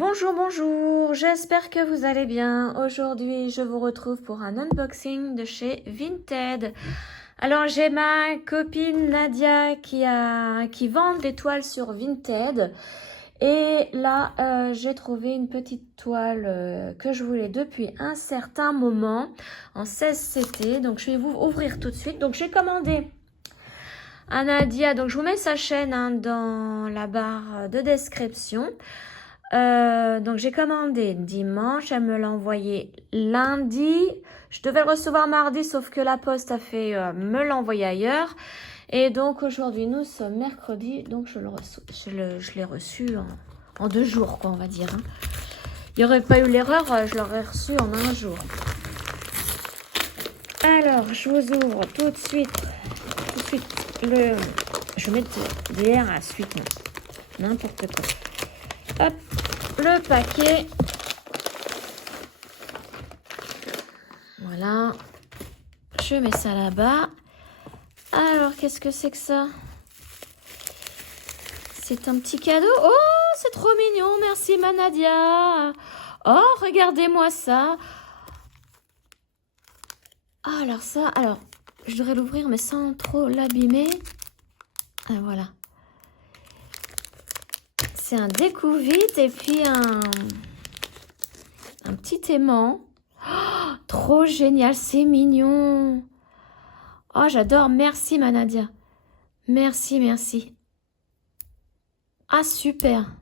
Bonjour, bonjour, j'espère que vous allez bien. Aujourd'hui, je vous retrouve pour un unboxing de chez Vinted. Alors, j'ai ma copine Nadia qui vend des toiles sur Vinted. Et là, j'ai trouvé une petite toile que je voulais depuis un certain moment en 16 CT. Donc, je vais vous ouvrir tout de suite. Donc, j'ai commandé à Nadia. Donc, je vous mets sa chaîne dans la barre de description. Donc j'ai commandé dimanche, elle me l'a envoyé lundi. Je devais le recevoir mardi, sauf que la poste a fait me l'envoyer ailleurs. Et donc aujourd'hui nous sommes mercredi, donc je l'ai reçu en 2 jours, quoi, on va dire. Il n'y aurait pas eu l'erreur, je l'aurais reçu en 1 jour. Alors je vous ouvre tout de suite le. Je vais mettre des R à la suite, n'importe quoi. Hop. Le paquet. Voilà. Je mets ça là-bas. Alors, qu'est-ce que c'est que ça? C'est un petit cadeau. Oh, c'est trop mignon. Merci, Manadia. Oh, regardez-moi ça. Ah, alors ça, je devrais l'ouvrir, mais sans trop l'abîmer. Ah, voilà. C'est un découvite et puis un petit aimant. Oh, trop génial, c'est mignon. Oh, j'adore. Merci, Manadia. Merci, merci. Ah, super.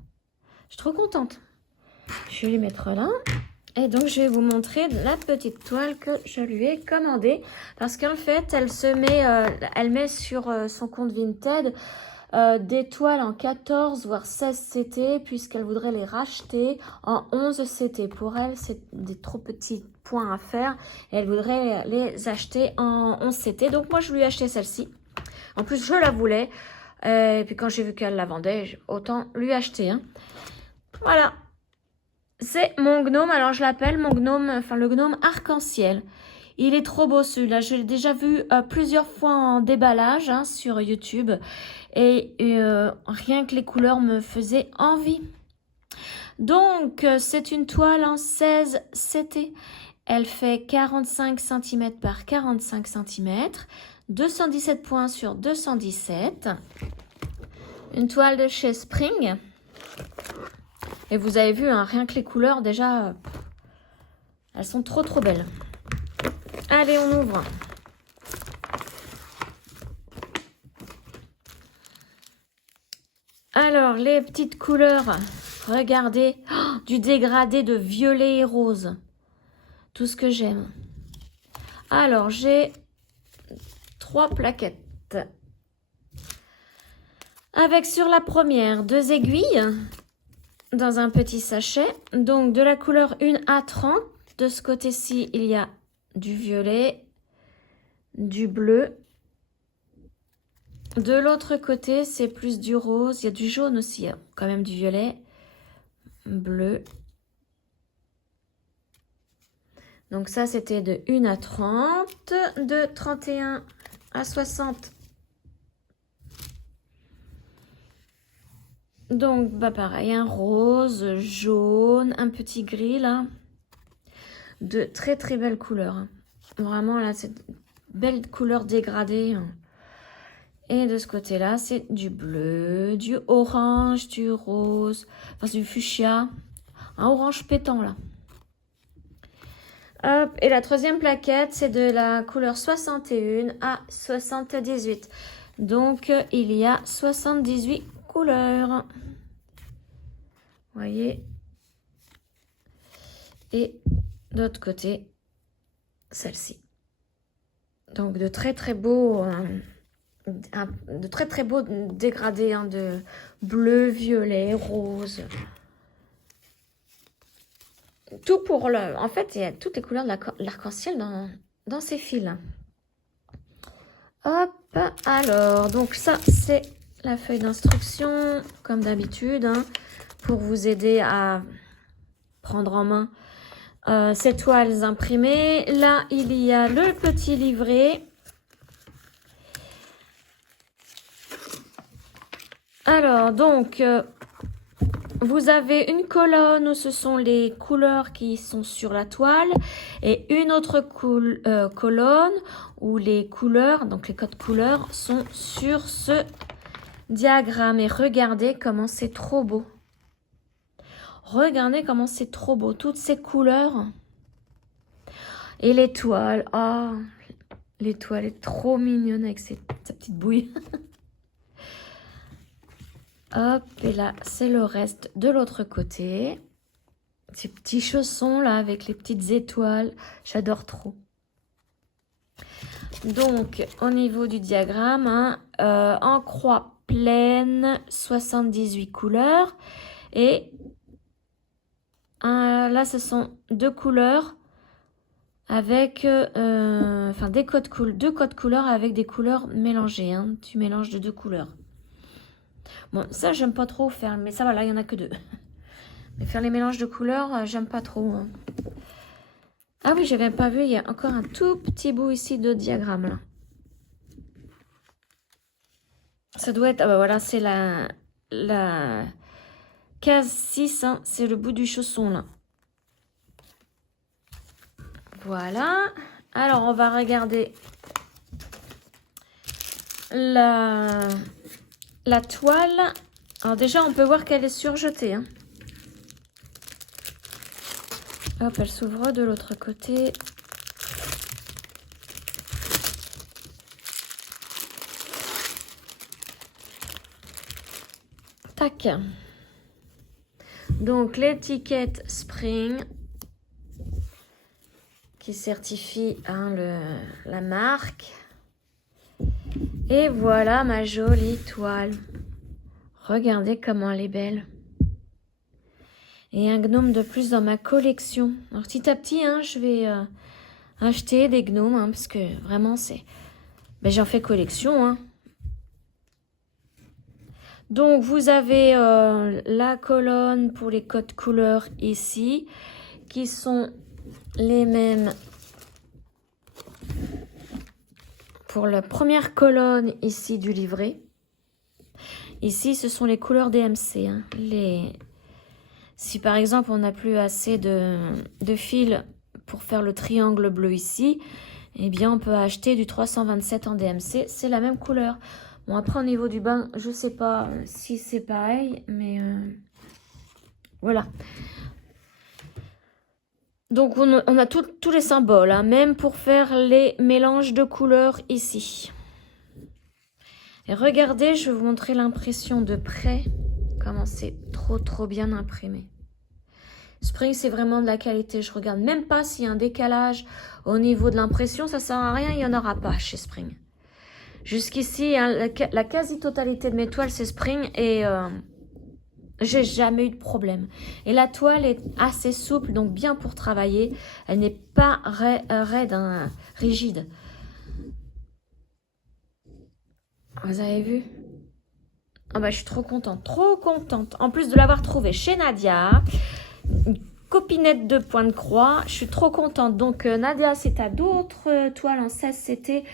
Je suis trop contente. Je vais les mettre là. Et donc, je vais vous montrer la petite toile que je lui ai commandée. Parce qu'en fait, elle met sur son compte Vinted des toiles en 14 voire 16 CT, puisqu'elle voudrait les racheter en 11 CT. Pour elle, c'est des trop petits points à faire. Et elle voudrait les acheter en 11 CT. Donc, moi, je lui ai acheté celle-ci. En plus, je la voulais. Et puis, quand j'ai vu qu'elle la vendait, autant lui acheter. Voilà. C'est mon gnome. Alors, je l'appelle mon gnome, enfin, le gnome arc-en-ciel. Il est trop beau celui-là. Je l'ai déjà vu plusieurs fois en déballage sur YouTube. Et rien que les couleurs me faisaient envie. Donc, c'est une toile en 16 CT. Elle fait 45 cm par 45 cm. 217 points sur 217. Une toile de chez Spring. Et vous avez vu, rien que les couleurs, déjà, elles sont trop belles. Allez, on ouvre. Alors, les petites couleurs, regardez, du dégradé de violet et rose. Tout ce que j'aime. Alors, j'ai 3 plaquettes. Avec sur la première, 2 aiguilles dans un petit sachet. Donc, de la couleur 1 à 30. De ce côté-ci, il y a du violet, du bleu. De l'autre côté, c'est plus du rose. Il y a du jaune aussi, quand même du violet, bleu. Donc ça, c'était de 1 à 30. De 31 à 60. Donc, pareil, un rose, jaune, un petit gris, là. De très belles couleurs. Vraiment, là, c'est belle couleur dégradée. Et de ce côté-là, c'est du bleu, du orange, du rose, enfin, du fuchsia. Un orange pétant, là. Hop, et la troisième plaquette, c'est de la couleur 61 à 78. Donc, il y a 78 couleurs. Vous voyez. Et de l'autre côté, celle-ci. Donc, de très beaux, beaux dégradés de bleu, violet, rose. Tout pour le... En fait, il y a toutes les couleurs de l'arc-en-ciel dans ces fils. Hop, alors, donc ça, c'est la feuille d'instruction, comme d'habitude, pour vous aider à prendre en main ces toiles imprimées. Là, il y a le petit livret. Alors, donc, vous avez une colonne où ce sont les couleurs qui sont sur la toile et une autre colonne où les couleurs, donc les codes couleurs, sont sur ce diagramme. Et regardez comment c'est trop beau. Regardez comment c'est trop beau. Toutes ces couleurs. Et l'étoile. Ah, l'étoile est trop mignonne avec sa petite bouille. Hop, et là, c'est le reste de l'autre côté. Ces petits chaussons là avec les petites étoiles. J'adore trop. Donc, au niveau du diagramme, hein, en croix pleine, 78 couleurs. Et là, ce sont deux couleurs avec deux codes couleurs avec des couleurs mélangées. Hein. Tu mélanges de deux couleurs. Bon, ça, j'aime pas trop faire, mais ça va, là, il n'y en a que deux. Mais faire les mélanges de couleurs, j'aime pas trop. Hein. Ah oui, j'avais pas vu, il y a encore un tout petit bout ici de diagramme, là. Ça doit être, ah bah voilà, c'est la case 6, hein, c'est le bout du chausson, là. Voilà. Alors, on va regarder la toile. Alors déjà, on peut voir qu'elle est surjetée. Hein. Hop, elle s'ouvre de l'autre côté. Tac. Donc, l'étiquette Spring qui certifie hein, la marque. Et voilà ma jolie toile. Regardez comment elle est belle. Et un gnome de plus dans ma collection. Alors petit à petit, hein, je vais acheter des gnomes, hein, parce que vraiment c'est... Ben, j'en fais collection. Hein. Donc vous avez la colonne pour les codes couleurs ici, qui sont les mêmes pour la première colonne ici du livret. Ici, ce sont les couleurs DMC. Hein. Si par exemple, on n'a plus assez de fil pour faire le triangle bleu ici, eh bien, on peut acheter du 327 en DMC. C'est la même couleur. Bon, après, au niveau du bain, je ne sais pas si c'est pareil, mais voilà. Donc, on a tous les symboles, hein, même pour faire les mélanges de couleurs ici. Et regardez, je vais vous montrer l'impression de près, comment c'est trop bien imprimé. Spring, c'est vraiment de la qualité. Je regarde même pas s'il y a un décalage au niveau de l'impression. Ça sert à rien, il n'y en aura pas chez Spring. Jusqu'ici, hein, la quasi-totalité de mes toiles, c'est Spring et j'ai jamais eu de problème. Et la toile est assez souple, donc bien pour travailler. Elle n'est pas raide, hein, rigide. Vous avez vu? Ah bah, je suis trop contente, trop contente. En plus de l'avoir trouvé chez Nadia, une copinette de point de croix, je suis trop contente. Donc Nadia, si tu as d'autres toiles en 16 CT,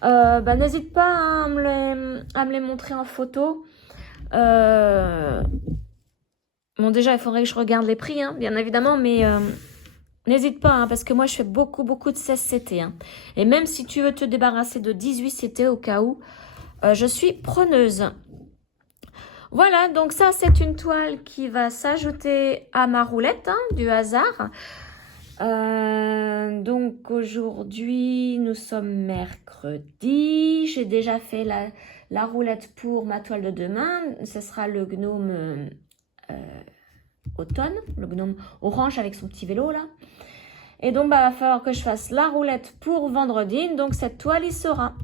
bah, n'hésite pas hein, à me les montrer en photo. Bon, déjà, il faudrait que je regarde les prix, hein, bien évidemment, mais n'hésite pas, hein, parce que moi, je fais beaucoup de 16 CT. Hein. Et même si tu veux te débarrasser de 18 CT au cas où, je suis preneuse. Voilà, donc ça, c'est une toile qui va s'ajouter à ma roulette, hein, du hasard. Donc aujourd'hui, nous sommes mercredi. J'ai déjà fait la roulette pour ma toile de demain. Ce sera le gnome automne, le gnome orange avec son petit vélo là. Et donc, bah, va falloir que je fasse la roulette pour vendredi. Donc, cette toile, il sera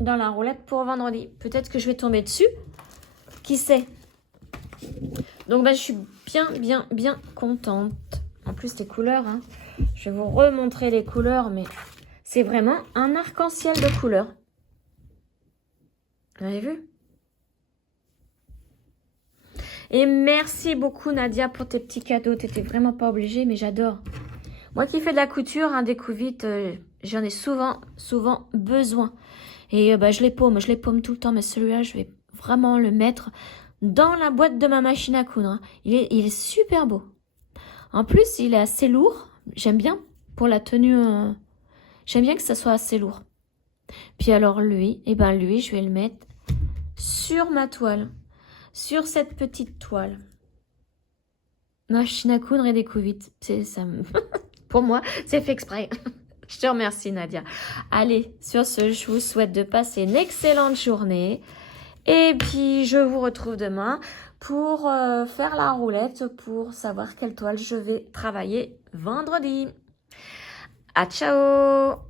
dans la roulette pour vendredi. Peut-être que je vais tomber dessus. Qui sait? Donc, bah, je suis bien contente. En plus, les couleurs, hein. Je vais vous remontrer les couleurs, mais c'est vraiment un arc-en-ciel de couleurs. Vous avez vu? Et merci beaucoup, Nadia, pour tes petits cadeaux. Tu n'étais vraiment pas obligée, mais j'adore. Moi qui fais de la couture, hein, des couvites, j'en ai souvent besoin. Et bah, je les paume tout le temps, mais celui-là, je vais vraiment le mettre dans la boîte de ma machine à coudre. Hein. Il est super beau. En plus, il est assez lourd. J'aime bien pour la tenue. J'aime bien que ça soit assez lourd. Puis alors lui, lui, je vais le mettre sur ma toile. Sur cette petite toile. Machine à coudre et découvite. Ça Pour moi, c'est fait exprès. Je te remercie, Nadia. Allez, sur ce, je vous souhaite de passer une excellente journée. Et puis, je vous retrouve demain pour faire la roulette pour savoir quelle toile je vais travailler vendredi. À ciao!